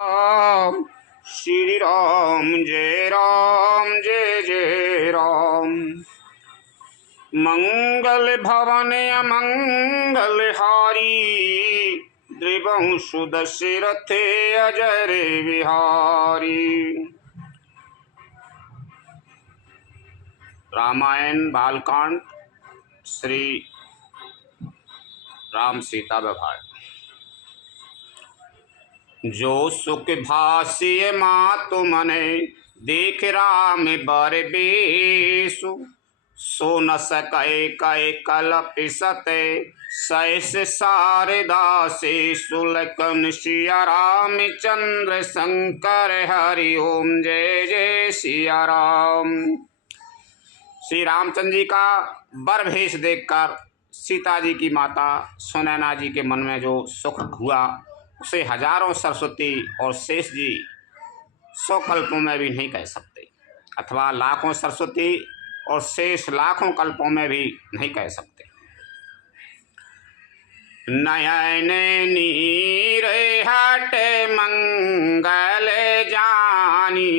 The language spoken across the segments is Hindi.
राम श्री राम जय जय राम। मंगल भवन अमंगल हारी, द्रिवंशु दशरथ अजर विहारी। रामायण बालकांड श्री राम सीता विवाह। जो सुख भाष्य मातु मने, देख राम बर बेसु। सो न सकै कै कलप सते, सहस शारदा से सुलकन सिया राम चंद्र शंकर हरि ओम जय जय सिया राम। श्री रामचंद्र जी का बर भेष देखकर सीता जी की माता सुनैना जी के मन में जो सुख हुआ, उसे हजारों सरस्वती और शेष जी 100 कल्पों में भी नहीं कह सकते, अथवा लाखों सरस्वती और शेष लाखों कल्पों में भी नहीं कह सकते। नयन नीर हट मंगल जानी,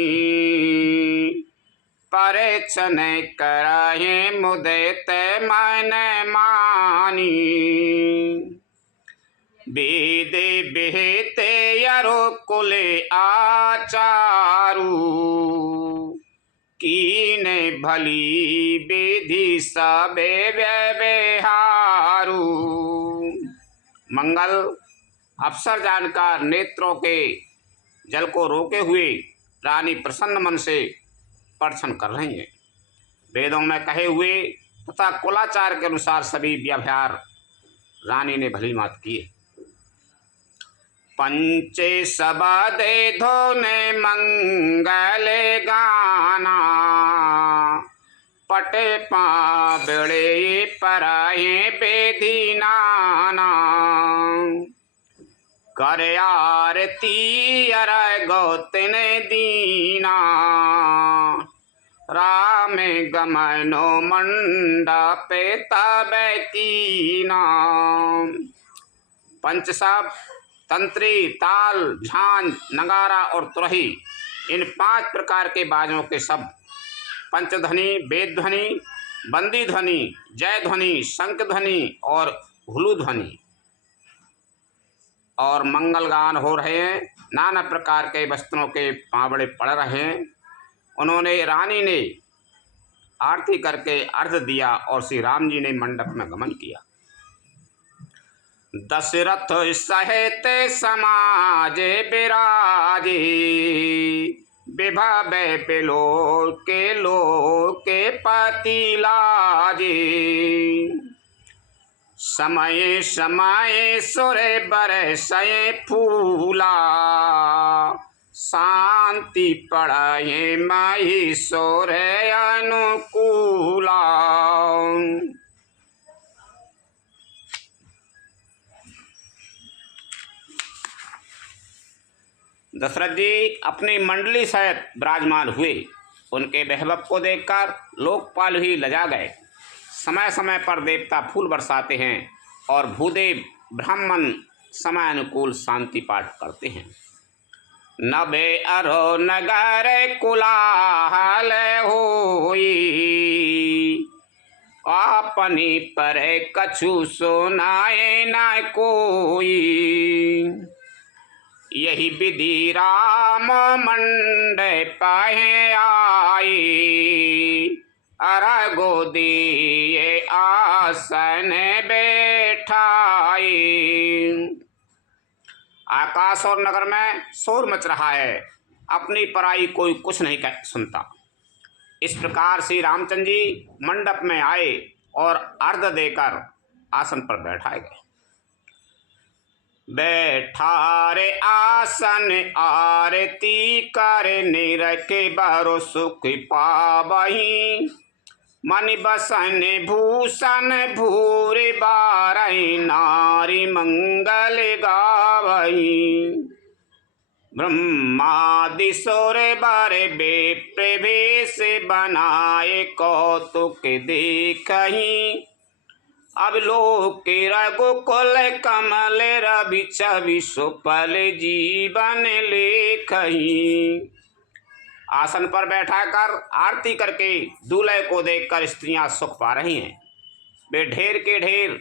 परिचन करहि मुदित मन मानी। वेद विहित यरो कुल आचारु, कीन भली विधि सबे व्यवहारु। मंगल अवसर जानकर नेत्रों के जल को रोके हुए रानी प्रसन्न मन से पर्छन कर रही हैं। वेदों में कहे हुए तथा कुलाचार के अनुसार सभी व्यवहार रानी ने भली मात किए। पंचे सबदे धोने मंगल गाना, पटे पाबड़े पराए बेदी नाना। कर आरती अर गौतन दीना, राम गमनो मंडप तब कीना। पंच सब तंत्री, ताल, झांझ, नगारा और तुरही, इन 5 प्रकार के बाजों के शब्द पंचध्वनि, वेद ध्वनि, बंदी ध्वनि, जय ध्वनि, शंख ध्वनि और हुलू ध्वनि और मंगल गान हो रहे हैं। नाना प्रकार के वस्त्रों के पावड़े पड़ रहे हैं। उन्होंने रानी ने आरती करके अर्घ दिया और श्री राम जी ने मंडप में गमन किया। दशरथ सहित समाज विराजे, विभव बिलो के पति लाजे। समय समय सुर बरसय फूला, शांति पड़े महीश्वर अनुकूला। दशरथ जी अपनी मंडली सहित विराजमान हुए। उनके वैभव को देखकर लोकपाल ही लजा गए। समय समय पर देवता फूल बरसाते हैं और भूदेव ब्राह्मण समय अनुकूल शांति पाठ करते हैं। नभे अरो नगर कुलाहल होई, अपनी पर कछु सुनाए न कोई। यही विधि राम मंडप आई, अरगो दिए आसन बैठाई। आकाश और नगर में शोर मच रहा है, अपनी पराई कोई कुछ नहीं सुनता। इस प्रकार श्री रामचंद्र जी मंडप में आए और अर्घ देकर आसन पर बैठाए गए। बैठारे आसन आरती कर, निरखे बरो सुख पावही। मन बसन भूषण भूर बारही, नारी मंगल गावही। ब्रह्मादि सुर बर बेप्रवेश बनाए, कौतुक देखही। अब लोके रघुकुल कमल रवि छवि सुपल जीवन लेखहीं। आसन पर बैठा कर आरती करके दूल्हे को देखकर स्त्रियां सुख पा रही हैं। वे ढेर के ढेर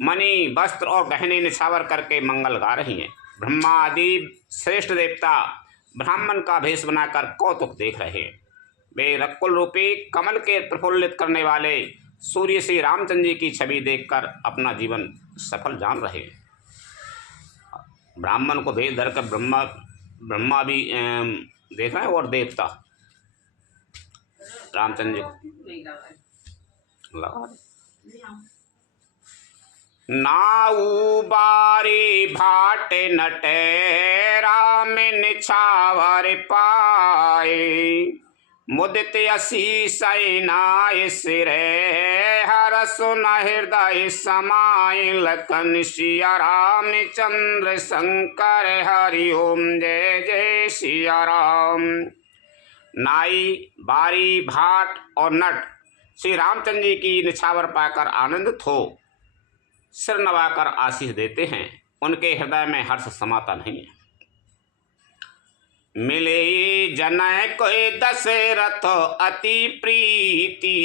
मणि वस्त्र और गहने निछावर करके मंगल गा रही हैं। ब्रह्मा आदि श्रेष्ठ देवता ब्राह्मण का भेष बनाकर कौतुक देख रहे हैं। वे रकुल रूपी कमल के प्रफुल्लित करने वाले सूर्य श्री रामचंद्र जी की छवि देखकर अपना जीवन सफल जान रहे हैं। ब्राह्मण को भेष धरकर ब्रह्मा भी देख रहे हैं और देवता रामचंद्र जी को लगा। नाऊ बारी भाट नटे राम निछावर पाए मुदित असीस नाय सिरे हर सुन हृदय समाय लखन सिया रामचंद्र शंकर हरि ओम जय जय सिया राम। नाई बारी भाट और नट श्री रामचंद्र जी की निछावर पाकर आनंदित हो सिर नवाकर आशीष देते हैं। उनके हृदय में हर्ष समाता नहीं है। मिले जनय कोई दशरथ अति प्रीति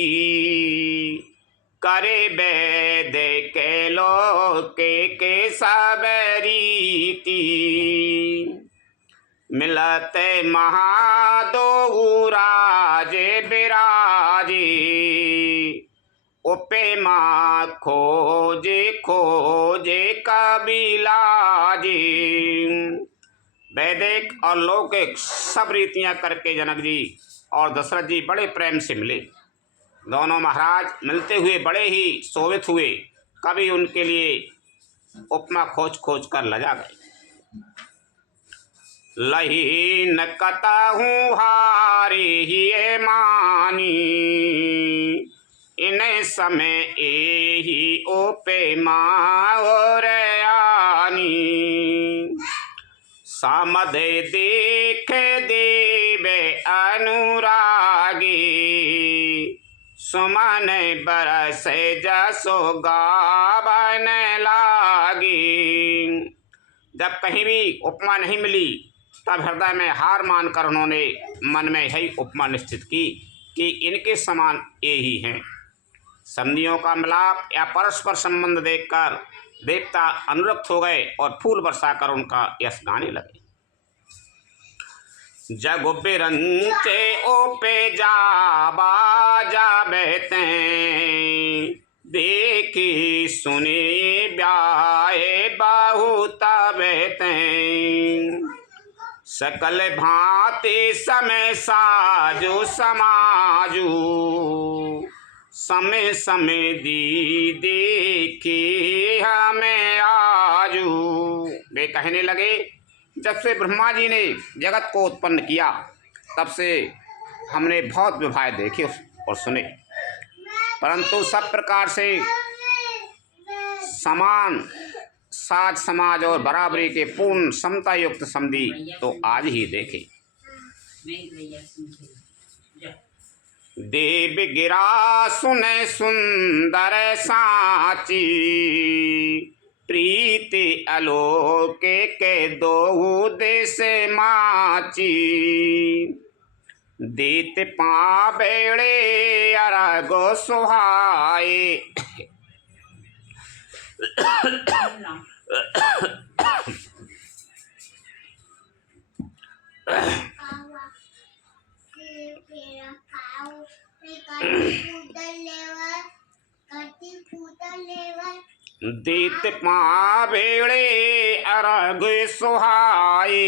करे वेद के लोके के सब रीति मिलते महादो राजे बिराजे उपे माँ खोजे खोजे कबिलाजी। वैदिक और लौकिक सब रीतियाँ करके जनक जी और दशरथ जी बड़े प्रेम से मिले। दोनों महाराज मिलते हुए बड़े ही शोभित हुए। कभी उनके लिए उपमा खोज खोज कर लजा गए। लही न कतहूँ हारी ही मानी इन समय एही ओपे माओर आनी सामदे देख देवे अनुरागी सुमन बरस जसो गावन लागी। जब कहीं भी उपमा नहीं मिली तब हृदय में हार मानकर उन्होंने मन में यही उपमा निश्चित की कि इनके समान ये ही हैं। संधियों का मिलाप या परस्पर संबंध देखकर देवता अनुरक्त हो गए और फूल बरसाकर उनका यश गाने लगे। जग बिरंचे ओपे जाबा जाबते देखी सुनी ब्याहे बहुत बेते सकल भांति समय साजो समाजू समय समय दी देखी हमें आजू। वे कहने लगे जब से ब्रह्मा जी ने जगत को उत्पन्न किया तब से हमने बहुत विवाह देखे और सुने, परंतु सब प्रकार से समान साज समाज और बराबरी के पूर्ण समता युक्त संधि तो आज ही देखे। देव गिरा सुने सुंदर साची प्रीति अलोके के दो देश माची दीत पाबेड़े अरगो सुहाए दीत पाबेड़े अरग सुहाए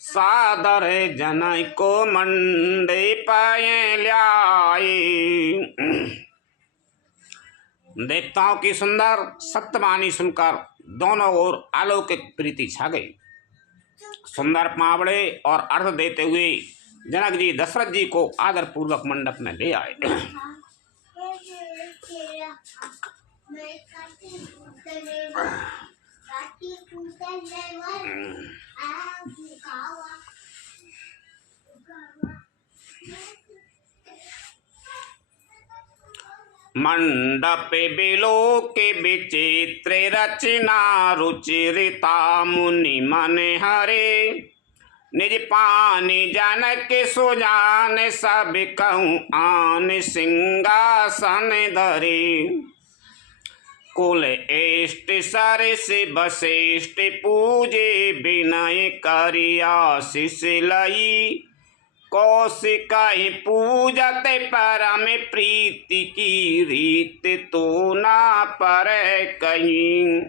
सादर जनय को मंडे पाए ल्याए। देवताओं की सुंदर सत्यवाणी सुनकर दोनों ओर अलौकिक प्रीति छा गई। सुंदर पावड़े और अर्घ देते हुए जनक जी दशरथ जी को आदर पूर्वक मंडप में ले आए। मंडप बिलो के विचित्र रचना रुचिरता मुनि मन हरे। निज पानी जनक सुजान सब कहूँ आन सिंहासन धरे। कुल एष्ट सरस वशिष्ठ पूजे विनय करिया शिष लई। कौशिकहि पूजत परम प्रीति की रीत तो ना पर कहीं।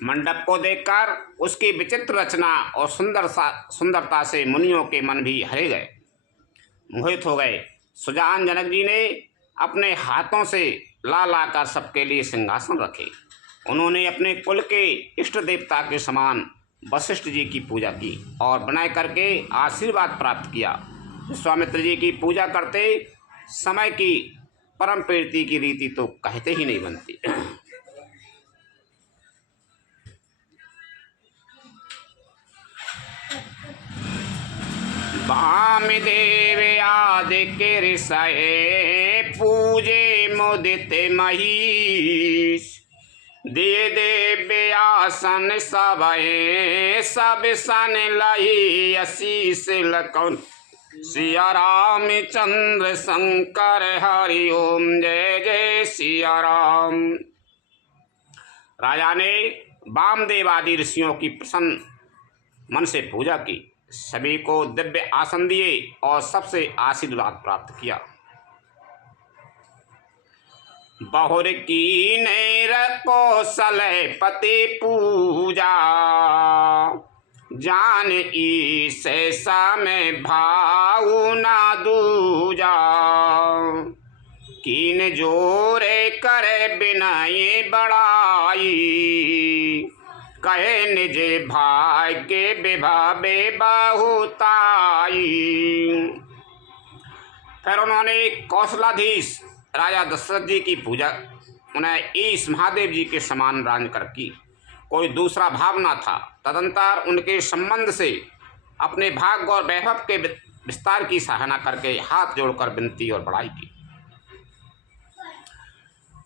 मंडप को देखकर उसकी विचित्र रचना और सुंदरता से मुनियों के मन भी हरे गए, मोहित हो गए। सुजान जनक जी ने अपने हाथों से ला लाकर सबके लिए सिंहासन रखे। उन्होंने अपने कुल के इष्ट देवता के समान वशिष्ठ जी की पूजा की और बनाए करके आशीर्वाद प्राप्त किया। विश्वामित्र जी की पूजा करते समय की परम प्रीति की रीति तो कहते ही नहीं बनती। वामदेव आदि के ऋषय पूजे मुदित महीश। दिए देव्य आसन सबए सब सन लही आशीष लखन। सिया रामचंद्र शंकर हरि ओम जय जय सिया राम। राजा ने वामदेव आदि ऋषियों की प्रसन्न मन से पूजा की, सभी को दिव्य आसन दिए और सबसे आशीर्वाद प्राप्त किया। बहुर की नैर कौशल पति पूजा। जान ईस समय भाऊ ना दूजा। कीन जोरे करे बिनय बड़ाई। कहे निज भाग्य विभावे बहुताई। फिर उन्होंने कौशलाधीश राजा दशरथ जी की पूजा उन्हें ईश महादेव जी के समान जानकर की। कोई दूसरा भाव न था। तदंतर उनके संबंध से अपने भाग्य और वैभव के विस्तार की सराहना करके हाथ जोड़कर विनती और बड़ाई की।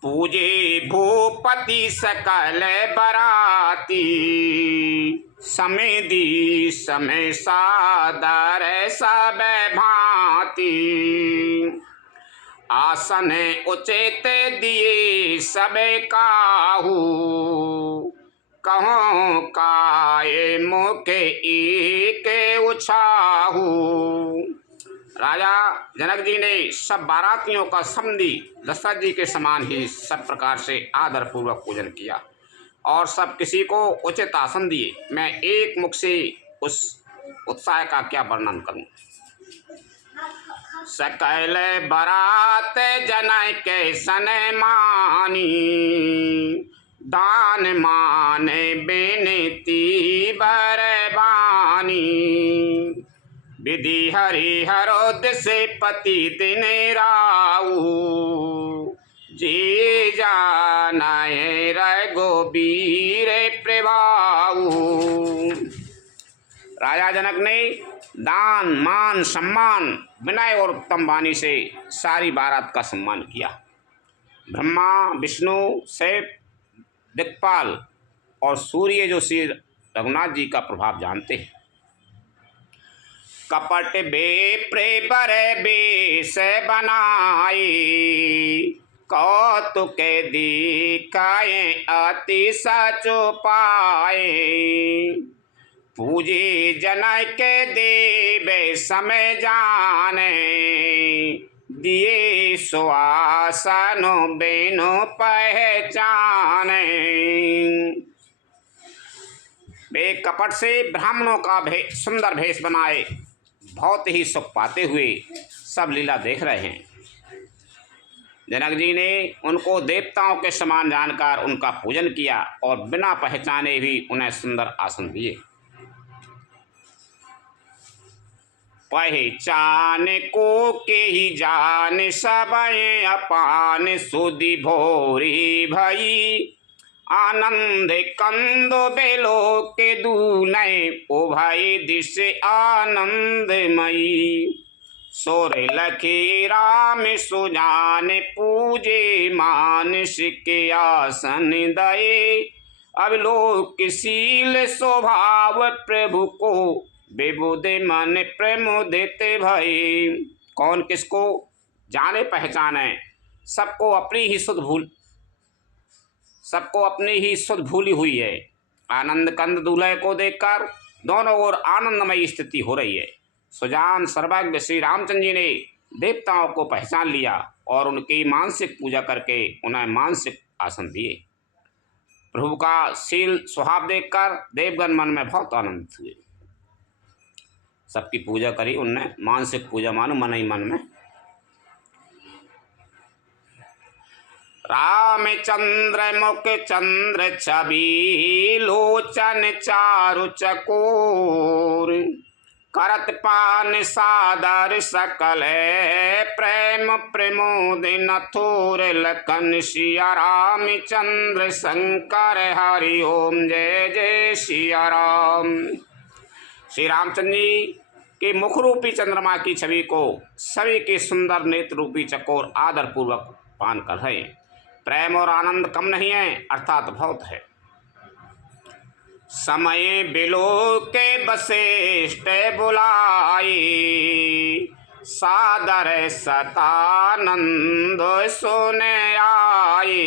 पूजे भूपति सकल बराती। समेदी समय सादर सब भांति। आसन उचित दिए सब काहू। कहो काय मुखे एक उछाहू। राजा जनक जी ने सब बारातियों का समधी दशरथ जी के समान ही सब प्रकार से आदर पूर्वक पूजन किया और सब किसी को उचित आसन दिए। मैं एक मुख से उस उत्साह का क्या वर्णन करूं। सकल बरात जनय के सन मानी। दान मान बेनती बरबानी। विधि हरिहरोद से पति दिन राऊ। जी जानाए रघुबीर प्रभाऊ। राजा जनक ने दान मान सम्मान विनय और उत्तम वाणी से सारी बारात का सम्मान किया। ब्रह्मा विष्णु शिव दिक्पाल और सूर्य जो श्री रघुनाथ जी का प्रभाव जानते हैं। कपट बेप्रे बरे बेस बनाए। कौतुक दिखाए अति सचो पाए। पूजे जनय के देवे समय जाने। दिए सुआसनो बेनो पहचाने। वे कपट से ब्राह्मणों का सुंदर भेष बनाए बहुत ही सुख पाते हुए सब लीला देख रहे हैं। जनक जी ने उनको देवताओं के समान जानकर उनका पूजन किया और बिना पहचाने भी उन्हें सुंदर आसन दिए। पहचान को के ही जान सबय अपान सुधि भोरी भई। आनंद कंद बेलो के दूनय ओ भाई दिश आनंदमयी। सोर लखी राम सुजान पूजे मानस के आसन दये। अब लोकशील स्वभाव प्रभु को विबुध मन प्रमुदित भय। कौन किसको जाने पहचाने, सबको अपनी ही सुध भूली हुई है। आनंद कंद दूल्हे को देखकर दोनों ओर आनंदमयी स्थिति हो रही है। सुजान सर्वज्ञ श्री रामचंद्र जी ने देवताओं को पहचान लिया और उनकी मानसिक पूजा करके उन्हें मानसिक आसन दिए। प्रभु का शील स्वभाव देखकर देवगण मन में बहुत आनंदित हुए। सबकी पूजा करी उनने, मानसिक पूजा मानो मन ही मन में। रामचंद्र मुख चंद्र छवि लोचन चारु चकोर। करत पान सादर सकल प्रेम प्रमोद नथुर लखन सिया रामचंद्र शंकर हरि ओम जय जय सिया राम। श्री रामचंद्र जी के मुख रूपी चंद्रमा की छवि को सभी के सुंदर नेत्र रूपी चकोर आदर पूर्वक पान कर रहे हैं। प्रेम और आनंद कम नहीं है, अर्थात बहुत है। समय बिलो के वशिष्ठ बुलाई सादर सतानंद सुने आई।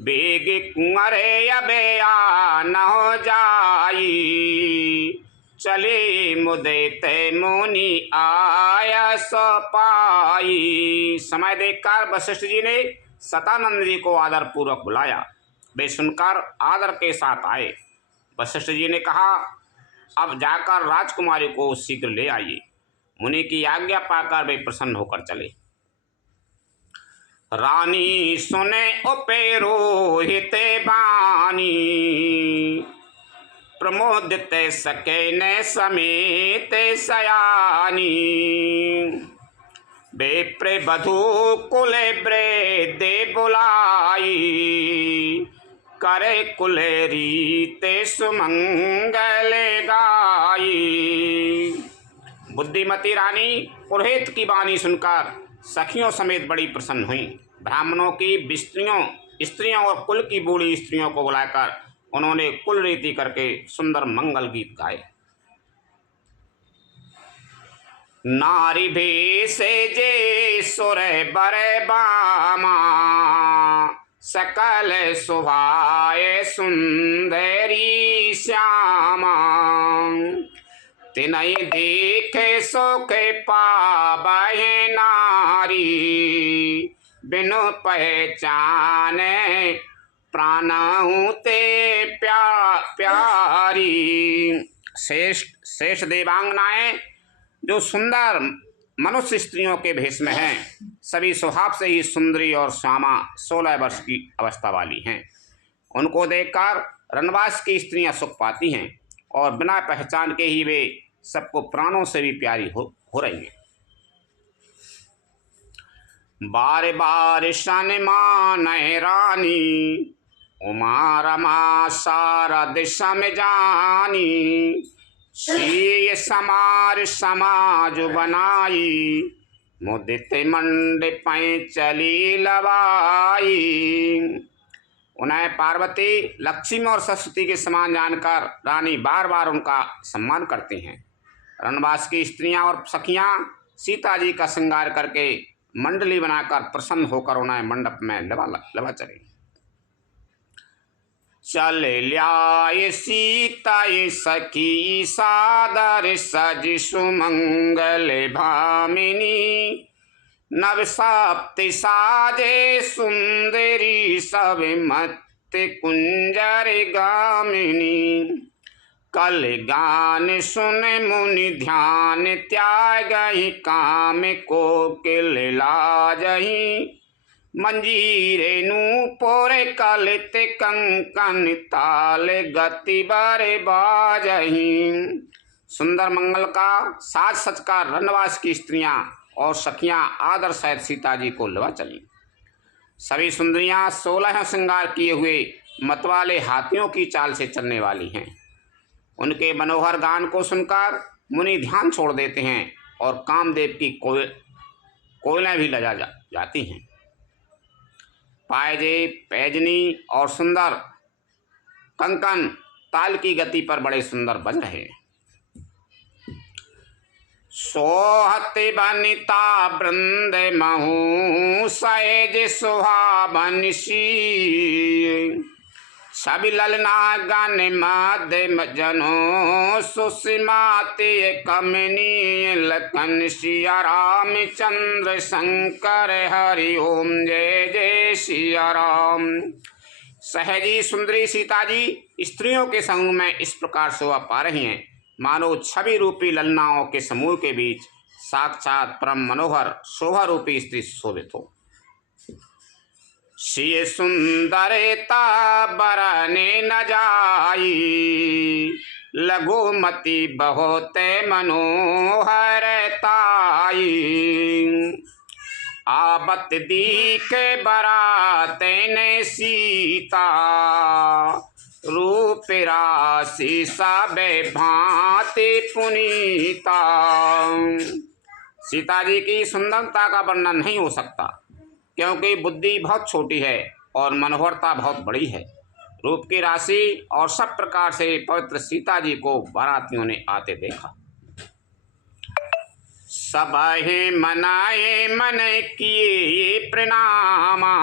बेग कुंवरे अबेया न हो जाई चले मुदित मुनि आया सो पाई। समय देखकर वशिष्ठ जी ने सतानंद जी को आदर पूर्वक बुलाया। वे सुनकर आदर के साथ आए। वशिष्ठ जी ने कहा, अब जाकर राजकुमारी को शीघ्र ले आइए। मुनि की आज्ञा पाकर वे प्रसन्न होकर चले। रानी सुने उपेरोहित बानी प्रमोदित सके न समेत सयानी। बेप्रे बधू कुल दे बुलाई करे कुल रीते सुमंगल गाई। बुद्धिमती रानी पुरोहित की वाणी सुनकर सखियों समेत बड़ी प्रसन्न हुई। ब्राह्मणों की स्त्रियों और कुल की बूढ़ी स्त्रियों को बुलाकर उन्होंने कुल रीति करके सुंदर मंगल गीत गाए। नारी भेष जे सुर बर बामा सकल सुभाए सुंदरी श्यामा। तिनई देखे सुख पाबहि नारी बिनु पहचाने प्राणहु ते प्यारी। श्रेष्ठ देवांगनाएं जो सुंदर मनुष्य स्त्रियों के भेष में हैं, सभी स्वभाव से ही सुंदरी और श्यामा 16 वर्ष की अवस्था वाली हैं। उनको देखकर रनवास की स्त्रियां सुख पाती हैं और बिना पहचान के ही वे सबको प्राणों से भी प्यारी हो रही हैं। बार बार सन्मान रानी उमा रमा शारद सम जानी। शीय समार समाज बनाई मुदित मंडप चली लवाई। उन्हें पार्वती लक्ष्मी और सरस्वती के समान जानकर रानी बार बार उनका सम्मान करती हैं। रनवास की स्त्रियां और सखियां सीता जी का श्रृंगार करके मंडली बनाकर प्रसन्न होकर उन्हें मंडप में लवा चली। चल ल्याय सीता सखी सादर सज सुमंगल भामिनी। नव सप्ति साजे सुंदरी सब मत कुंजर गामिनी। कल गान सुन मुनि ध्यान त्यागहि काम को किल लाजहि। मंजीरे नूपुर कलित कंकन ताल गति बर बाजहि। सुंदर मंगल का साज सचकर रनवास की स्त्रियां और सखियां आदर सहित सीता जी को लवा चली। सभी सुंदरियां 16 श्रृंगार किए हुए मतवाले हाथियों की चाल से चलने वाली हैं। उनके मनोहर गान को सुनकर मुनि ध्यान छोड़ देते हैं और कामदेव की कोयलें भी लजा जाती हैं। पायजे, पैजनी और सुंदर कंकन ताल की गति पर बड़े सुंदर बज रहे हैं। सोहति बनिता वृंद महू सहेज सुहावन सी, सभी ललना गण मध्य जनो सुषमाति कमनी लखन सिया रामचंद्र शंकर हरि ओम जय जय सिया राम। सहजी सुंदरी सीता जी स्त्रियों के समूह में इस प्रकार शोभा पा रही हैं मानो छवि रूपी ललनाओं के समूह के बीच साक्षात परम मनोहर शोभा रूपी स्त्री शोभित हो। सिय सुंदरता बरने न जाई, लघुमती बहुत मनोहर ताई, आवत दीखे बरात ने सीता, रूप राशि सब भांति पुनीता। सीता जी की सुंदरता का वर्णन नहीं हो सकता, क्योंकि बुद्धि बहुत छोटी है और मनोहरता बहुत बड़ी है। रूप की राशि और सब प्रकार से पवित्र सीता जी को बारातियों ने आते देखा। सबहे मनाए मन किए प्रणामा,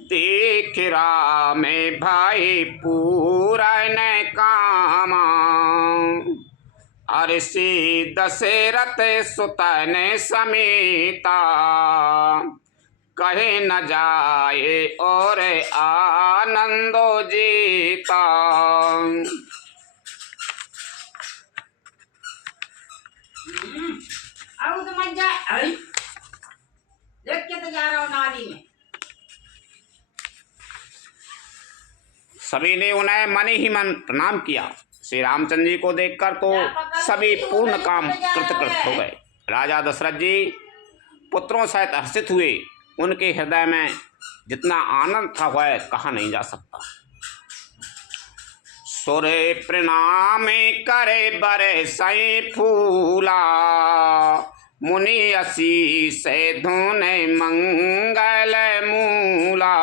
देख राम भाई पूरन कामा, अरसी दशरथ सुतन समेता, कहे न जाए और आनंदो जीता। अब तो मत जा, देख के तो जा रहा हूँ नाली में। सभी ने उन्हें मन ही मन प्रणाम किया। श्री रामचंद्र जी को देखकर तो सभी पूर्ण काम कृतकृत हो गए। राजा दशरथ जी पुत्रों सहित हर्षित हुए। उनके हृदय में जितना आनंद था वह कहा नहीं जा सकता। सुरे प्रणाम करे बरे सई फूला, मुनि आशीष धुन मंगल मूला,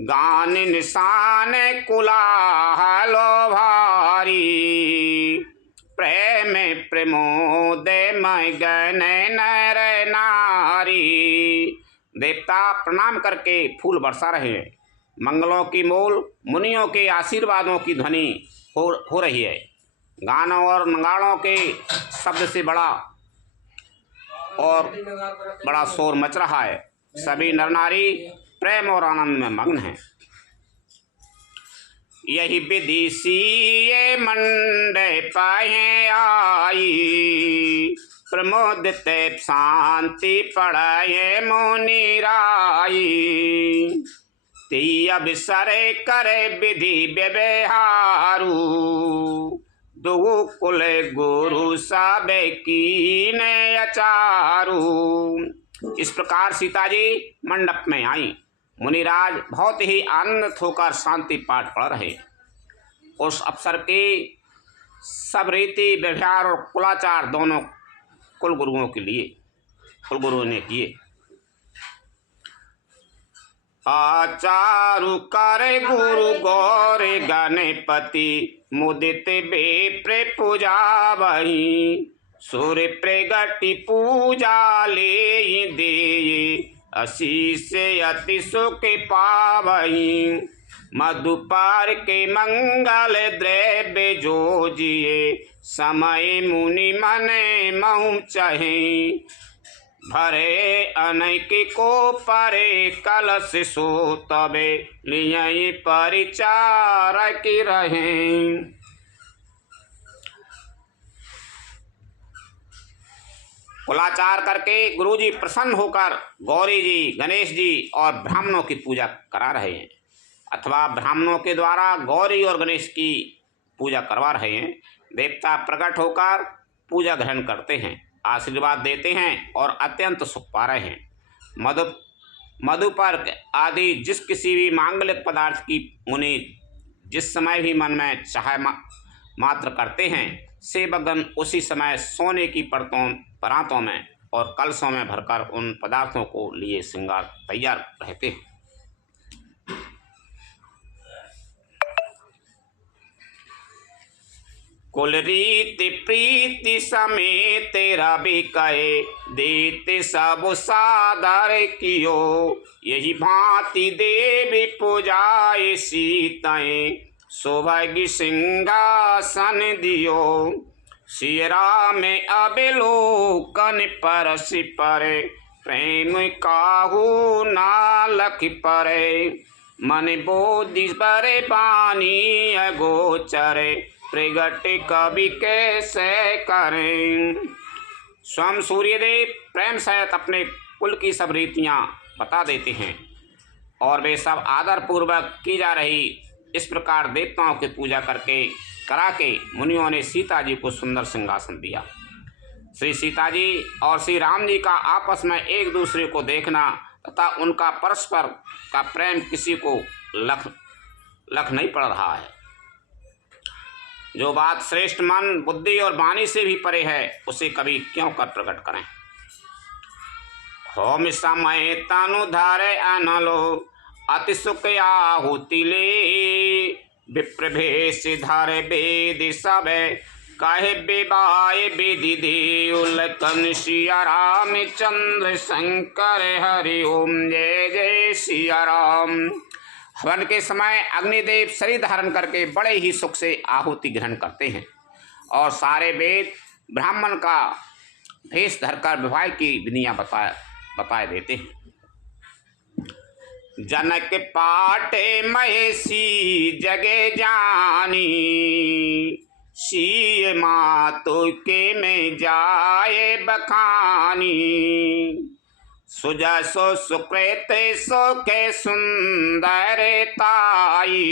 गान निशान कुलाहलो भारी, प्रेम प्रमोद मगन नर नारी। देवता प्रणाम करके फूल बरसा रहे हैं। मंगलों की मोल मुनियों के आशीर्वादों की ध्वनि हो रही है। गानों और नगाड़ों के शब्द से बड़ा शोर मच रहा है। सभी नर नारी प्रेम और आनंद में मग्न हैं। यही विधि सीए मंडप आई, प्रमोदित शांति पढ़े मुनि राई, ती अवसर करे विधि व्यवहारू, दो कुल गुरु सब कीन अचारू। इस प्रकार सीता जी मंडप में आई। मुनिराज बहुत ही आनंदित होकर शांति पाठ पढ़ रहे। उस अवसर के सब रीति व्यवहार और कुलाचार दोनों कुलगुरुओं ने किए। आचारु कर गुरु गौर गणपति, मुदित बेप्र पूजा वही, सूर्य प्रगति पूजा ले दे, आशीष अति सुख पावही, मधुपार के मंगल द्रव्य जो जिए, समय मुनि मन महु चहे, भरे अनेक को परे कलश सो, तबे लिये परिचारक रहे। कुलाचार करके गुरुजी प्रसन्न होकर गौरी जी, गणेश जी और ब्राह्मणों की पूजा करा रहे हैं, अथवा ब्राह्मणों के द्वारा गौरी और गणेश की पूजा करवा रहे हैं। देवता प्रकट होकर पूजा ग्रहण करते हैं, आशीर्वाद देते हैं और अत्यंत सुख पा रहे हैं। मधुपर्क आदि जिस किसी भी मांगलिक पदार्थ की मुनि जिस समय भी मन में चाहे मात्र करते हैं, सेवकगण उसी समय सोने की परातों में और कलशों में भरकर उन पदार्थों को लिए श्रृंगार तैयार रहते हैं। कुल रीति प्रीति समेत रवि कहे देते सब सादर कियो, यही भांति देवी पूजाए सीताएं सौभाग्य सिंहासन दियो। सिरा में अवलोकन परस परे प्रेम काहू ना लख परे, मन बोधि परे पानी अगोचरे प्रगट कवि कैसे करें। स्वयं सूर्यदेव प्रेम सहित अपने कुल की सब रीतियाँ बता देते हैं और वे सब आदर पूर्वक की जा रही इस प्रकार देवताओं की पूजा करा के मुनियों ने सीता जी को सुंदर सिंहासन दिया। श्री सीता जी और श्री राम जी का आपस में एक दूसरे को देखना तथा उनका परस्पर का प्रेम किसी को लख नहीं पड़ रहा है। जो बात श्रेष्ठ मन बुद्धि और वाणी से भी परे है उसे कभी क्यों कर प्रकट करें। होम समय तनु धारे अनलो अति सुख आहुति ले, विप्रभेश धारे वेद सब काहे बेबाए विधि दे। उल्कन सिया राम चंद्र शंकर हरि ओम जय जय सिया राम। हवन के समय अग्निदेव शरीर धारण करके बड़े ही सुख से आहुति ग्रहण करते हैं और सारे वेद ब्राह्मण का भेष धरकर विवाह की विधियां बताए देते हैं। जनक पाटे महेशी जगे जानी, सीय मातो के में जाए बखानी। सुजा सो सुकृत सो के सुंदर ताई,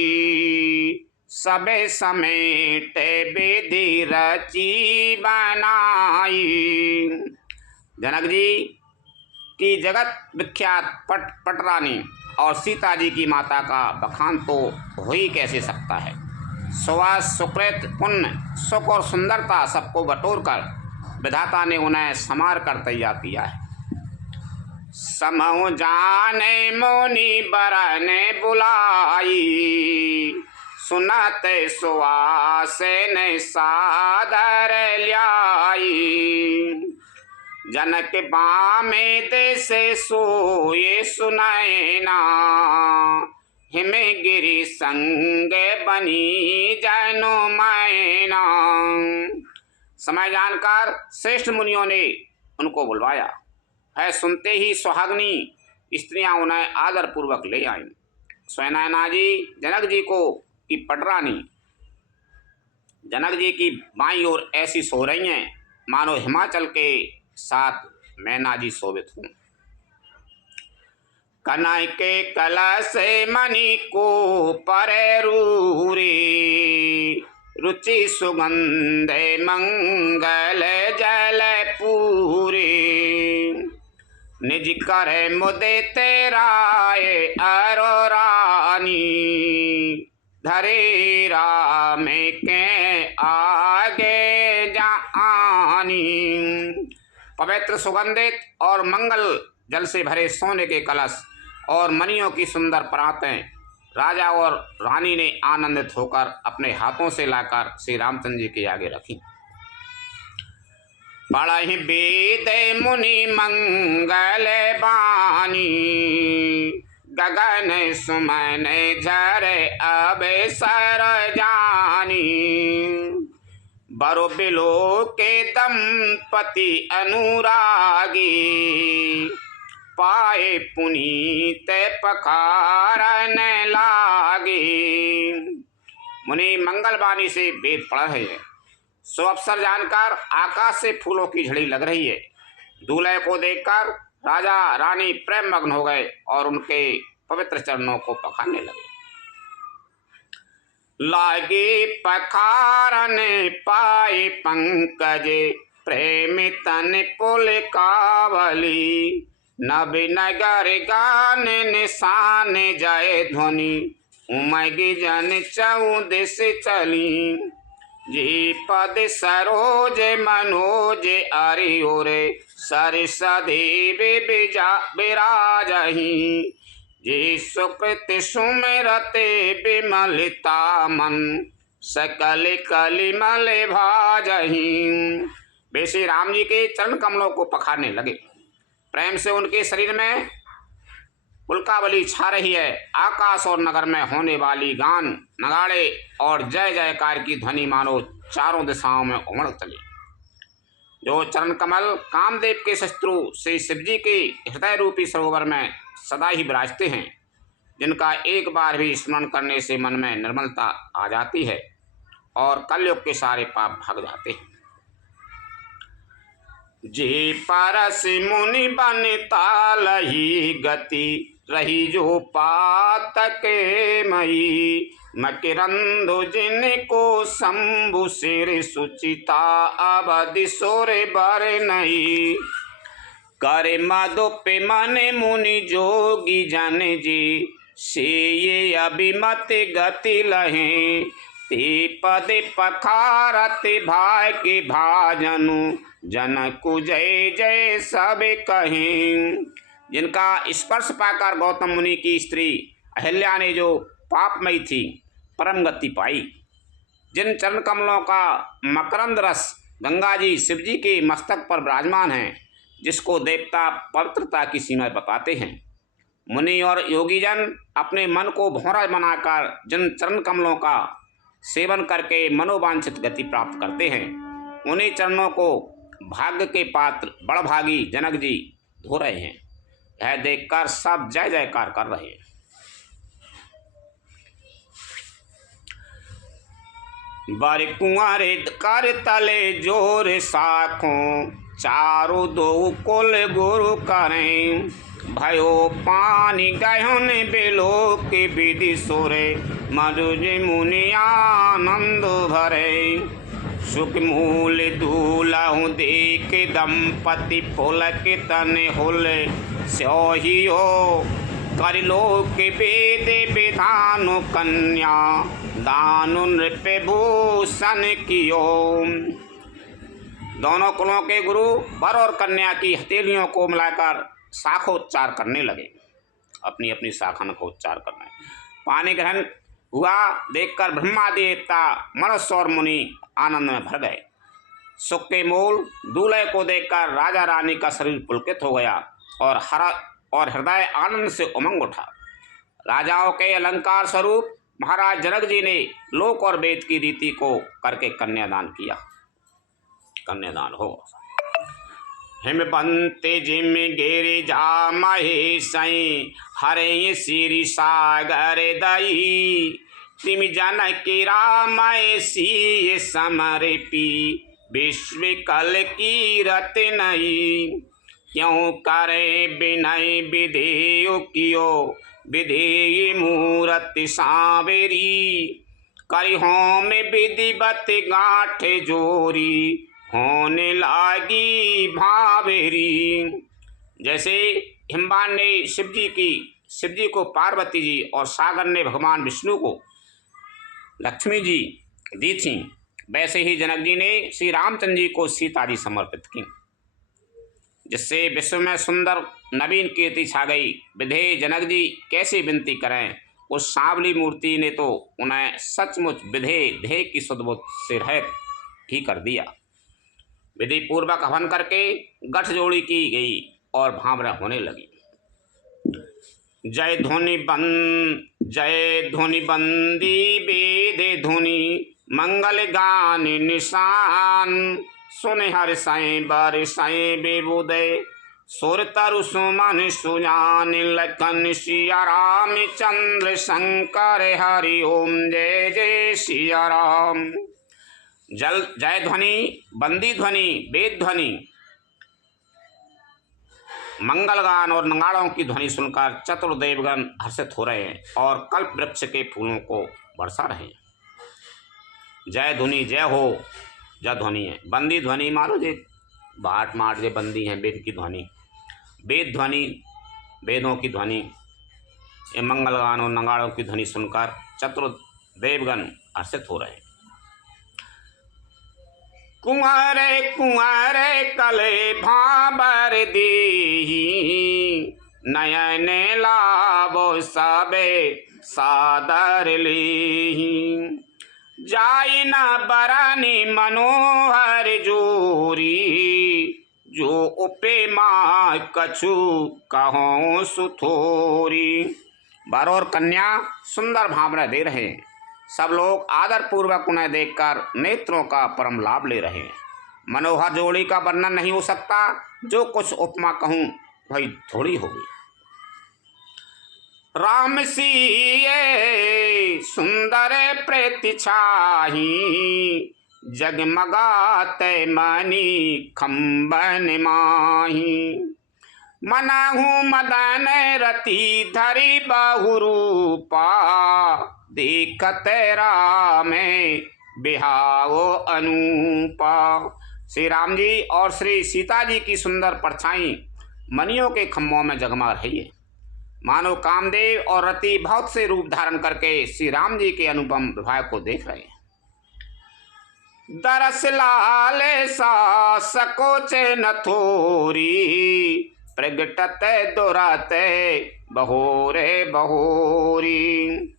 सबे समेटे विधि रची बनाई। जनक जी की जगत विख्यात पटरानी और सीता जी की माता का बखान तो हो ही कैसे सकता है। सुवास सुकृत पुण्य सुख और सुंदरता सबको बटोर कर विधाता ने उन्हें संवार कर तैयार किया है। समूह जाने मुनि बरने बुलाई, सुनते सुवास ने सादर ल्याई। जनक बामे देसे सोये सुनैना, हिमे गिरी संग बनी जैनो मैना। समय जानकर श्रेष्ठ मुनियों ने उनको बुलवाया है। सुनते ही सुहागनी स्त्रियां उन्हें आदर पूर्वक ले आईं। स्वयं जी जनक जी को की पटरानी जनक जी की बाईं ओर ऐसी सो रही हैं मानो हिमाचल के साथ मैना जी शोभित हूँ। कनई के कलश मणि को परूरी, रुचि सुगंध मंगल जल पूरी। निज कर मुदे तेराए अरोरानी, धरे राम के आगे जानी। पवित्र सुगंधित और मंगल जल से भरे सोने के कलश और मणियों की सुंदर परातें राजा और रानी ने आनंदित होकर अपने हाथों से लाकर श्री रामचंद्र जी के आगे रखी। पढ़हि वेद मुनि मंगल बानी, गगन सुमन झर अवसर जानी। बरो बिलो के दंपति अनुरागी, पाए पुनीत पखारन लागी। मुनि मंगलवाणी से वेद पढ़ रहे हैं। सो अवसर जानकर आकाश से फूलों की झड़ी लग रही है। दूल्हे को देखकर राजा रानी प्रेम मग्न हो गए और उनके पवित्र चरणों को पखारने लगे। लागे पखारन पाए पंकज, प्रेम तन पुल कावली। नभ नगर गान निशान जय ध्वनि, उमग जन चौदिस चली। जी पद सरोज मनोज अरियोरे सरिस देव विराजही जी सुकृत सुमिरते विमलिता मन सकल कलिमल भाजही। वे श्री राम जी के चरण कमलों को पखारने लगे। प्रेम से उनके शरीर में उल्कावली छा रही है। आकाश और नगर में होने वाली गान नगाड़े और जय जयकार की ध्वनि मानो चारों दिशाओं में उमड़ चली। जो चरण कमल कामदेव के शत्रु श्री शिव जी के हृदय रूपी सरोवर में सदा ही विराजते हैं, जिनका एक बार भी स्मरण करने से मन में निर्मलता आ जाती है और कलयुग के सारे पाप भाग जाते हैं। जी परस मुनि बनता लही गति रही जो पातक मई मकरंदो जिनको शंभु सिर सुचिता अवधि सोर बर नहीं करे मदुपे मन मुनि जोगी जन जी से ये अभिमत गति लहे ते पद पखारत भाई के भाजनु जनकु जय जय सब कहें। जिनका स्पर्श पाकर गौतम मुनि की स्त्री अहिल्या ने जो पापमयी थी परम गति पाई, जिन चरण कमलों का मकरंद रस गंगा जी शिव जी के मस्तक पर विराजमान है, जिसको देवता पवित्रता की सीमा बताते हैं, मुनि और योगीजन अपने मन को भौरा बनाकर जिन चरण कमलों का सेवन करके मनोवांछित गति प्राप्त करते हैं, उन्हीं चरणों को भाग्य के पात्र बड़भागी जनक जी धो रहे हैं। यह देखकर सब जय जयकार कर रहे हैं। बर कुंवर कर तले जोर साखों चारों दो कुल गुरु करें भयो पानी गहन बेलो के विधि सोरे मरुज मुनि आनंद भरे सुख मूल दूलहु देख दंपति पुलक तन हुल स्योहियो कर लो के वेद विधानु कन्या दानु नृप भूषण कियो। दोनों कुलों के गुरु वर और कन्या की हथेलियों को मिलाकर शाखोच्चार करने लगे, अपनी अपनी शाखा का उच्चार करना है। पानी ग्रहण हुआ देखकर ब्रह्मा देवता मनुष्य और मुनि आनंद में भर गए। सुख के मूल दूल्हे को देखकर राजा रानी का शरीर पुलकित हो गया और हृदय आनंद से उमंग उठा। राजाओं के अलंकार स्वरूप महाराज जनक जी ने लोक और वेद की रीति को करके कन्यादान किया। कन्यादान हो हिमबंते जिम गिरि जा महेशई हरे श्री सागर दई तिम जनकी रामय सी समर्पी विश्व कल कीरत नहीं क्यों करे विनय विधेय कियो विधेय मूर्ति सावेरी करिहों में विधिवत गांठ जोरी होने लागी भावेरी। जैसे हिमवान ने शिव जी को पार्वती जी और सागर ने भगवान विष्णु को लक्ष्मी जी दी थी, वैसे ही जनक जी ने श्री रामचंद्र जी को सीता जी समर्पित की, जिससे विश्व में सुंदर नवीन कीर्ति छा गई। विधेय जनक जी कैसे विनती करें, उस सांवली मूर्ति ने तो उन्हें सचमुच विधेय ध्येय की सुदबुद्ध से रहित ही कर दिया। विधि पूर्वक हवन करके गठजोड़ी की गई और भावना होने लगी। जय ध्वनि बंदी वेद धुनि मंगल गान निशान सुन हर साई बर साई बेबुदय सुर तरु सुमन सुजान लखन सिया राम चंद्र शंकर हरि ओम जय जय सिया राम। जय ध्वनि बंदी ध्वनि वेद ध्वनि मंगलगान और नगाड़ों की ध्वनि सुनकर चतुर्देवगण हर्षित हो रहे हैं और कल्प वृक्ष के फूलों को बरसा रहे हैं। जय ध्वनि जय हो जय ध्वनि है। बंदी ध्वनि मानो जे बाट मार जे बंदी है वेद की ध्वनि, वेद ध्वनि वेदों की ध्वनि, ये मंगलगान और नगाड़ों की ध्वनि सुनकर चतुर्देवगण हर्षित हो रहे हैं। कुंवरे कुंवरे कले भाबर देही, नयन लावो सबे सादर लेही। जाई न बरनी मनोहर जोरी, जो उपमा कछु कहो सुथोरी। वर और कन्या सुंदर भावना दे रहे हैं। सब लोग आदर पूर्वक उन्हें देखकर नेत्रों का परम लाभ ले रहे हैं। मनोहर जोड़ी का वर्णन नहीं हो सकता, जो कुछ उपमा कहूँ वही थोड़ी होगी। राम सिए सुंदर प्रीति छाही, जगमगाते मणि खंबन माही। मनहु मदन रति धरि बहुरूपा, देखत राम बिहाओ अनूपा। श्री राम जी और श्री सीता जी की सुंदर परछाई मणियों के खम्भों में जगमगा रही है। मानो कामदेव और रति बहुत से रूप धारण करके श्री राम जी के अनुपम विवाह को देख रहे हैं। दरस लाल सा सकोच न थोरी, प्रगटत दुरत बहोरे बहोरी।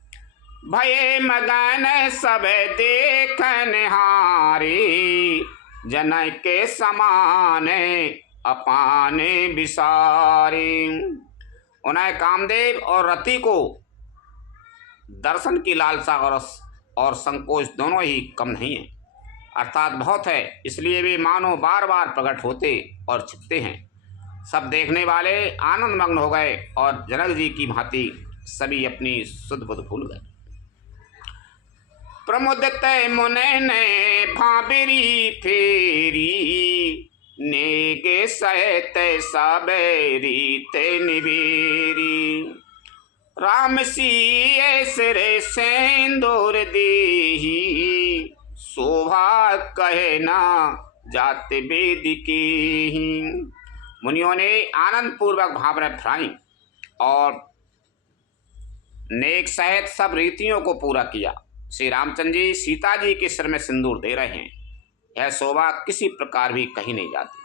भये मगन सब देखन हारी, जनक के समान अपाने बिसारी। उन्हें कामदेव और रति को दर्शन की लालसा और संकोच दोनों ही कम नहीं है, अर्थात बहुत है। इसलिए वे मानो बार बार प्रकट होते और छिपते हैं। सब देखने वाले आनंदमग्न हो गए और जनक जी की भांति सभी अपनी सुध बुध भूल गए। प्रमुदित मुने ने भाबिरी फेरी, नेगे सहित सबेरी ते निबेरी। राम सिए सिरे सेंदूर देही, शोभा कहे ना जाते वेद की। मुनियों ने आनंद पूर्वक भावना फराई और नेक सहित सब रीतियों को पूरा किया। श्री रामचंद्र जी सीता जी के सिर में सिंदूर दे रहे हैं। यह शोभा किसी प्रकार भी कहीं नहीं जाती।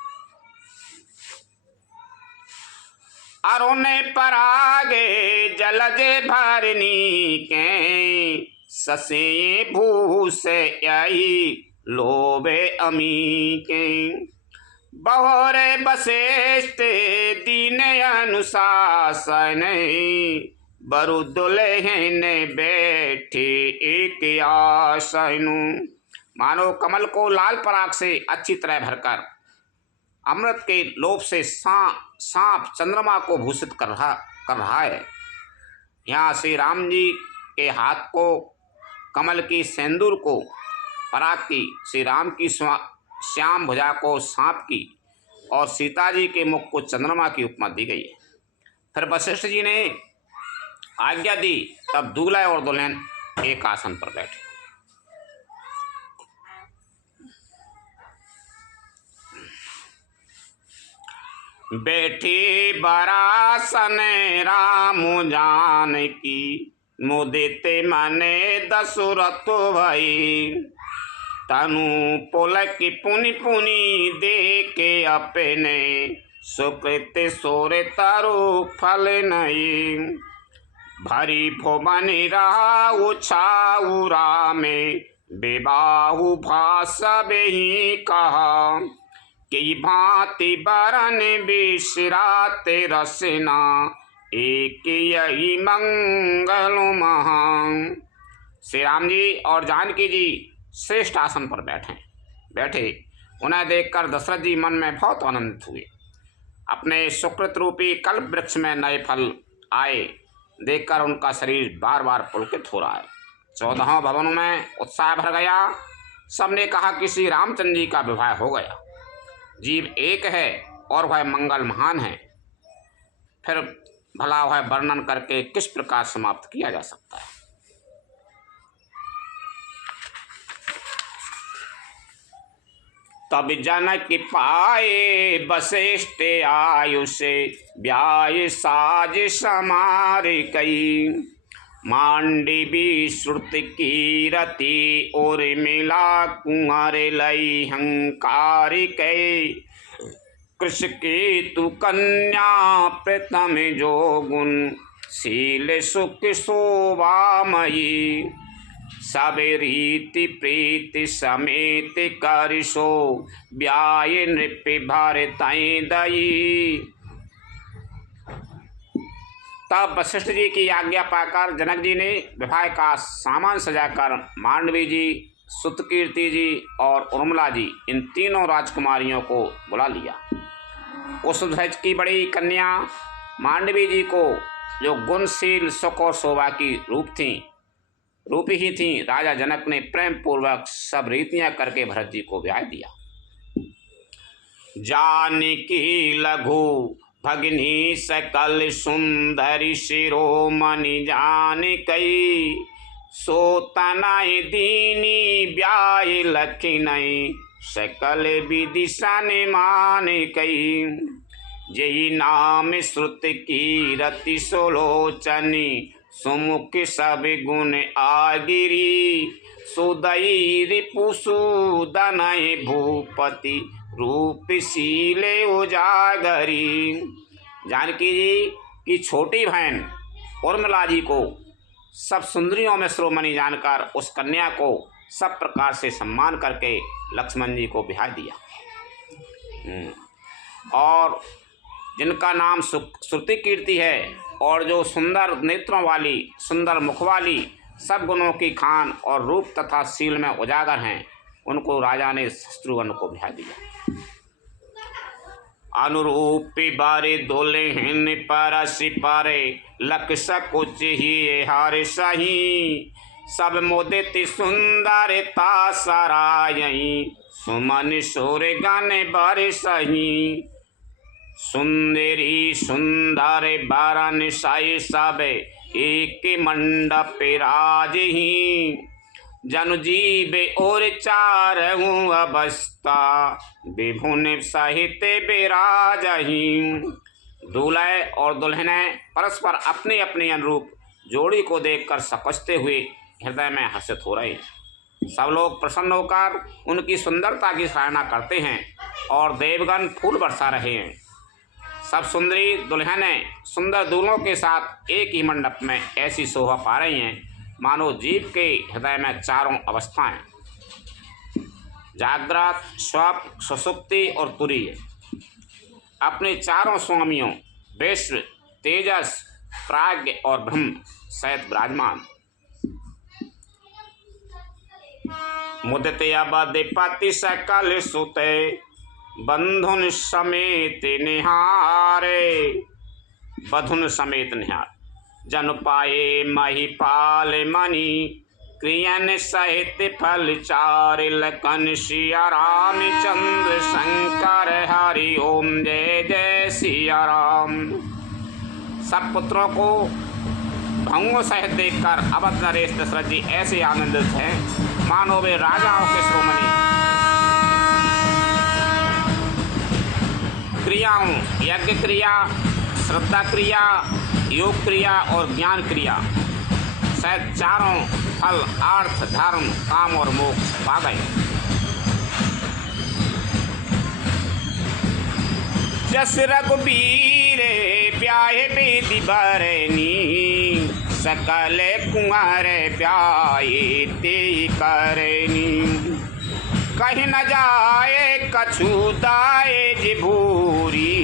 अरुणे परागे जलज भरनी के, ससे भूस यही लोभे अमी के। बहोरे बसेष्ट दीन अनुशासन, बरु दुल्हन बैठे एक आसन। मानो कमल को लाल पराग से अच्छी तरह भरकर अमृत के लोभ से सांप चंद्रमा को भूषित कर रहा है। यहाँ श्री राम जी के हाथ को कमल की सेंदूर को पराग की, श्री राम की श्याम भुजा को सांप की और सीता जी के मुख को चंद्रमा की उपमा दी गई है। फिर वशिष्ठ जी ने आज्ञा दी, तब दूल्हा और दुल्हन एक आसन पर बैठे। बैठी बरासन राम जानकी, मुदित मने दशरथ भई। तनु पुलक पुनि पुनि देखे अपने, सुकृत सोर तरु फल नहीं। भरी भुवन राहु छाऊ रामे, विबाहु भास ही कहा। की भांति बरन बिसराते रसना, एक यही मंगल महान। श्री राम जी और जानकी जी श्रेष्ठ आसन पर बैठे। उन्हें देखकर दशरथ जी मन में बहुत आनंदित हुए। अपने सुकृत रूपी कल्प वृक्ष में नए फल आए देखकर उनका शरीर बार बार पुलकित हो रहा है। 14 भवनों में उत्साह भर गया। सबने कहा कि श्री रामचंद्र जी का विवाह हो गया। जीव एक है और वह मंगल महान है। फिर भला वह वर्णन करके किस प्रकार समाप्त किया जा सकता है। तब जनक पाए वशिष्ठ आयुष, ब्याय साज समार कई। मांडवी श्रुति कीरति और मिला कुंवर लई हंकारी कै कृष के तु कन्या प्रथम जो गुण शील सुख शोभामयी सब रीति प्रीति समेत करिशो ब्याय नृप भारतई दई। तब वशिष्ठ जी की आज्ञा पाकर जनक जी ने विवाह का सामान सजाकर मांडवी जी, सुतकीर्ति जी और उर्मिला जी इन तीनों राजकुमारियों को बुला लिया। उस ध्वज की बड़ी कन्या मांडवी जी को, जो गुणशील सुख और शोभा की रूपी ही थी, राजा जनक ने प्रेम पूर्वक सब रीतियां करके भरत जी को ब्याह दिया। जानकी लघु भगिनी सकल सुंदरी शिरोमणि जान कई सो तनय दीनी ब्याय लखनई सकल विदिशा ने मान कई जय नाम श्रुत की रति सोलोचनी सुमुख सब गुण आगिरी सुदयी रिपुसुदनय भूपति रूपशीले उजागरी। जानकी जी की छोटी बहन उर्मिला जी को सब सुंदरियों में शिरोमणि जानकर उस कन्या को सब प्रकार से सम्मान करके लक्ष्मण जी को ब्याह दिया। और जिनका नाम श्रुति कीर्ति है और जो सुंदर नेत्रों वाली, सुंदर मुख वाली, सब गुणों की खान और रूप तथा शील में उजागर हैं, उनको राजा ने शत्रुघ्न को ब्याह दिया। अनुरूपी बारे दुल्हन परसि पारे लख सकुच ही हार सही सब मुदित सुंदरता सरायई सुमन सोर गण बर सही सुंदरी सुंदर बारन साई सब एक मंडप राज ही जनु जीव और चार अवस्था विभुन सहित विराजही। दूल्हे और दुल्हनें परस्पर अपने अपने अनुरूप जोड़ी को देखकर सकचते हुए हृदय में हर्षित हो रहे। सब लोग प्रसन्न होकर उनकी सुंदरता की सराहना करते हैं और देवगण फूल बरसा रहे हैं। सब सुंदरी दुल्हनें सुंदर दूल्हों के साथ एक ही मंडप में ऐसी शोभा पा रही हैं मानो जीव के हृदय में चारों अवस्थाएं, जागृत, स्वप्न, सुषुप्ति और तुरीय, अपने चारों स्वामियों विश्व, तेजस, प्राज्ञ और ब्रह्म सहित विराजमान। मुदित अवधिपति सकल सुते बंधुन समेत निहारे बधुन समेत निहार जन पाए महिपाल मणि क्रियन सहित फल चार लखन सिया रामचंद्र शंकर हरि ओम जय जय सिया राम। सब पुत्रों को भंगों सहित देखकर अवध नरेश दशरथ जी ऐसे आनंदित हैं मानो वे राजाओं के शिरोमणि। क्रियाओं, यज्ञ क्रिया, श्रद्धा क्रिया, योग क्रिया और ज्ञान क्रिया सहित चारों फल अर्थ, धर्म, काम और मोक्ष पा गए। जस रघुबीर ब्याहे बेदी बरनी सकल कुंवर ब्याहे ते करनी कहीं न जाए कछु दाए जिभूरी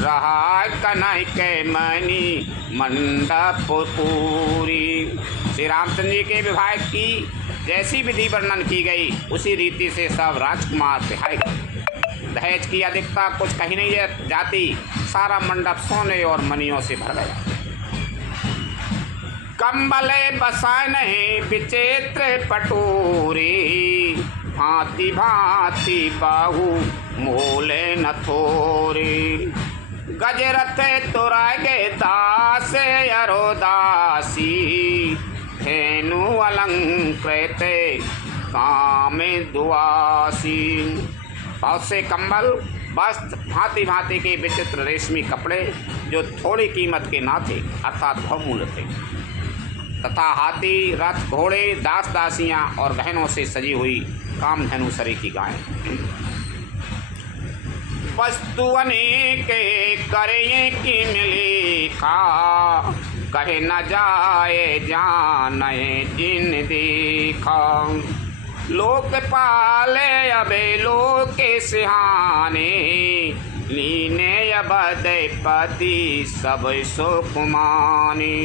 रहा कन्है के मणि मंडप पूरी। श्री रामचंद्र जी के विवाह की जैसी विधि वर्णन की गई उसी रीति से सब राजकुमार ब्याहे गए। दहेज की अधिकता कुछ कहीं नहीं जाती, सारा मंडप सोने और मणियों से भर गया। कंबले बसाने विचित्र पटोरी भांति भांति बाहु मोले नथोरी गजरथ तुरागे दास अरोदासी धेनु अलंकृत काम दुआसी। बहुत से कंबल, वस्त्र, भांति भांति के विचित्र रेशमी कपड़े जो थोड़ी कीमत के ना थे अर्थात बहुमूल्य थे, तथा हाथी, रथ, घोड़े, दास दासियां और गहनों से सजी हुई कामधेनु सरी की गाय। वस्तु अनेक करे की मिली खा, कहे न जाए जाने जिन देखा। लोकपाल अबे लोक सिहाने, लीने अबदपति सब सुख मानी।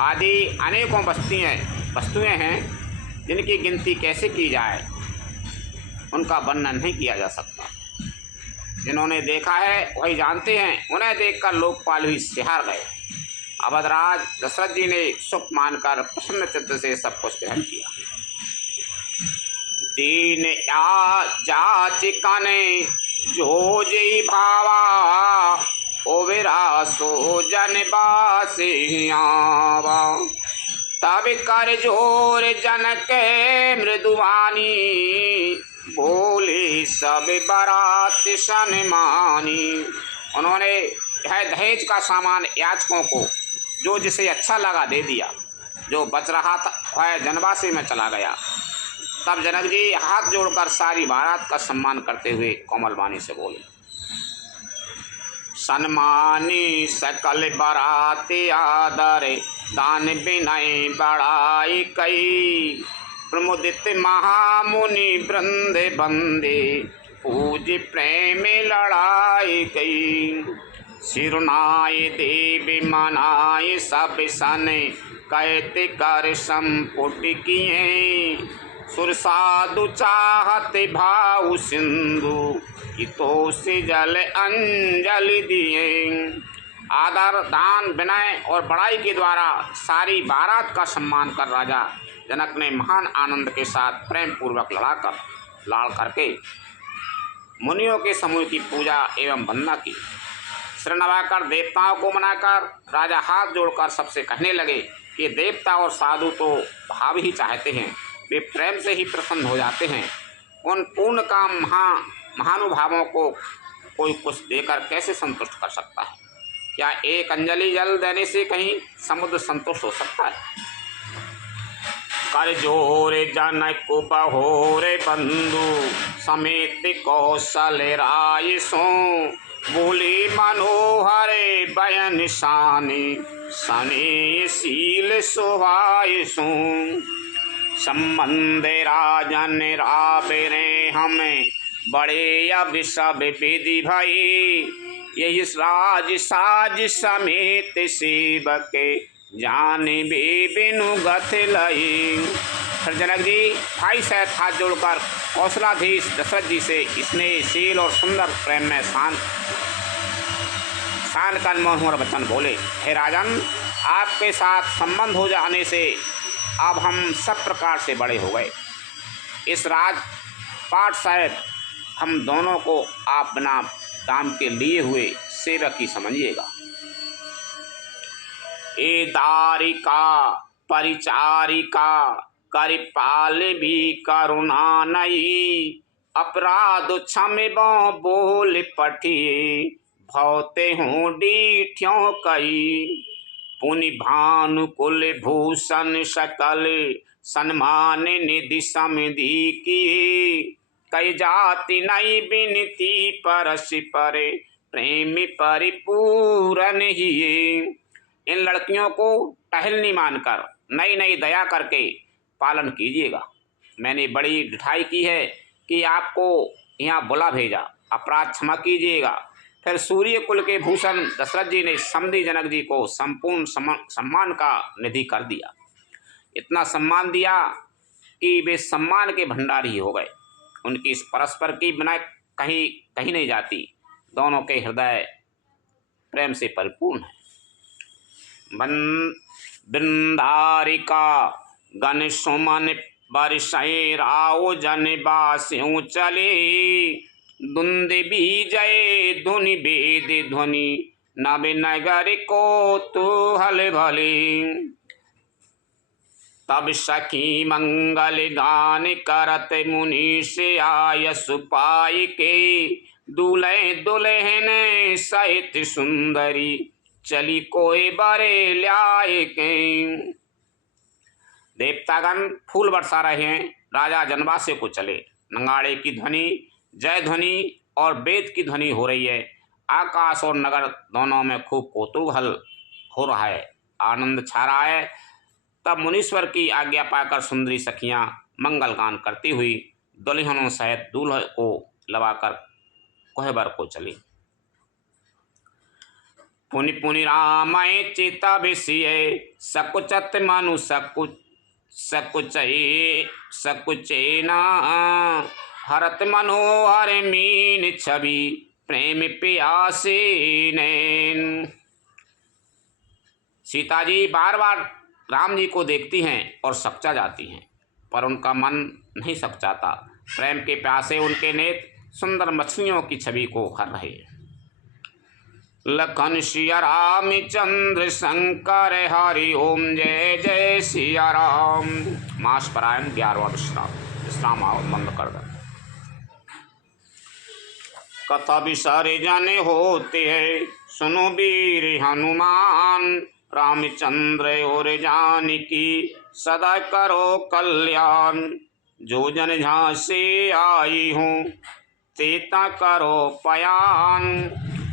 आदि अनेकों वस्तुएं हैं जिनकी गिनती कैसे की जाए, उनका वर्णन नहीं किया जा सकता। जिन्होंने देखा है वही जानते हैं। उन्हें देखकर लोकपाल भी सिहार गए। अवधराज दशरथ जी ने सुख मानकर प्रसन्न चित्त से सब कुछ ग्रहण किया। दीन जाच कने जो जी भावा, ओ विरासो जन बासी आवा। तब कर जोर जन के मृदुवानी, बोले सब बारात सनमानी। उन्होंने यह दहेज का सामान याचकों को जो जिसे अच्छा लगा दे दिया। जो बच रहा था वह जनवासी में चला गया। तब जनक जी हाथ जोड़कर सारी बारात का सम्मान करते हुए कोमल वाणी से बोले, सन्मानी सकल बाराती आदर, दान विनय बड़ाई कई। प्रमुदित महामुनि वृंद बंदे, पूज प्रेम लड़ाई कई। सिरुनाय देवी मनाय सब सन, कहते कर संपुट किए। सुरसाधु चाहत भाव सिंधु, कितो से जल अंजलि दिए। आदर, दान, विनय और बड़ाई के द्वारा सारी बारात का सम्मान कर राजा जनक ने महान आनंद के साथ प्रेम पूर्वक लाड़ करके मुनियों के समूह की पूजा एवं वंदना की। सिर नवाकर देवताओं को मनाकर राजा हाथ जोड़कर सबसे कहने लगे कि देवता और साधु तो भाव ही चाहते हैं, वे प्रेम से ही प्रसन्न हो जाते हैं। उन पूर्ण काम महानुभावों को कोई कुछ देकर कैसे संतुष्ट कर सकता है? क्या एक अंजलि जल देने से कहीं समुद्र संतुष्ट हो सकता है? कर जोर जनक बहोर बंधु, समेत कौशल राय सो। बोले मनोहर बयन शानी, सने शील सुहाय सो। संबंध राजन राबरे हमें, बड़े अब सब विधि भई। यही राज साज समेत सेवक, जाने बे बिनु गथ लई। फिर जनक जी भाई सहित हाथ जोड़कर कौशलाधीश दशरथ जी से स्नेहशील और सुंदर प्रेम में शान का मनोहर वचन बोले, हे राजन, आपके साथ संबंध हो जाने से अब हम सब प्रकार से बड़े हो गए। इस राज पाठ सहित हम दोनों को आप बिना दाम के लिए हुए सेवक ही समझिएगा। ए दारिका परिचारिका, करिपाल भी करुणा नहीं। अपराध क्षम बोल पठिए, भौते हूँ डीठ्यों कई। पुनि भानुकुल भूषण सकल, सन्मान निधि समधि किए। कई जाति नई बिनती परस परे, प्रेम परिपूरन हिए। इन लड़कियों को टहलनी मानकर नई नई दया करके पालन कीजिएगा। मैंने बड़ी ढिठाई की है कि आपको यहाँ बुला भेजा, अपराध क्षमा कीजिएगा। फिर सूर्य कुल के भूषण दशरथ जी ने समधी जनक जी को संपूर्ण सम्मान का निधि कर दिया। इतना सम्मान दिया कि वे सम्मान के भंडार ही हो गए। उनकी इस परस्पर की बिना कहीं नहीं जाती। दोनों के हृदय प्रेम से परिपूर्ण है। वृंदारिका गण सुमन बरसै, राव जन बास्यों चले। दुंद बीजय धुनि वेद ध्वनि, नव नगर को तो हल भले। तब सखी मंगल गान करत, मुनीष आयस पाय के। दूल्हे दुल्हन सहित सुंदरी, चली कोई बरे ल्याय के। देवतागण फूल बरसा रहे हैं। राजा जनवासे को चले। नगाड़े की ध्वनि, जय ध्वनि और वेद की ध्वनि हो रही है। आकाश और नगर दोनों में खूब कौतूहल हो रहा है, आनंद छा रहा है। तब मुनीश्वर की आज्ञा पाकर सुंदरी सखियां मंगल गान करती हुई दुल्हनों सहित दूल्हे को लवाकर कोहबर को चली। पुनि पुनि रामय चिता विषय सकुचत मनु सकुचेना हरत मनोहर मीन छवि प्रेम प्यासे नैन। सीता जी बार बार राम जी को देखती हैं और सकचा जाती हैं, पर उनका मन नहीं सकचाता। प्रेम के प्यासे उनके नेत्र सुंदर मछलियों की छवि को हर रहे हैं। लखन सिया राम चंद्र शंकर हरि ओम जय जय सिया राम। मास परायण 11वां विश्राम बंद कर दे। कथा विसारे जाने होते हैं, सुनो वीर हनुमान। रामचंद्र और जानकी सदा करो कल्याण। जो जन झांसे आई हूँ सीता करो पयान।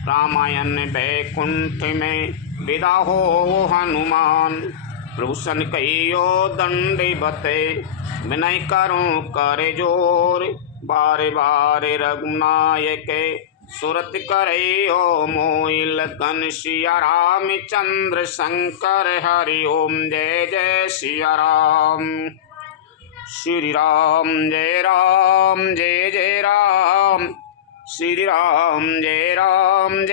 रामायण बैकुंठ में विदा हो हनुमान। प्रभुसन कहियो दंडवत विनय करूं कर जोर। बार बार रघुनायक सुरत करे ओ मोहि। लखन सिया राम चंद्र शंकर हरि ओम जय जय सिया राम। श्री राम जय जय राम। श्री राम जय जय राम।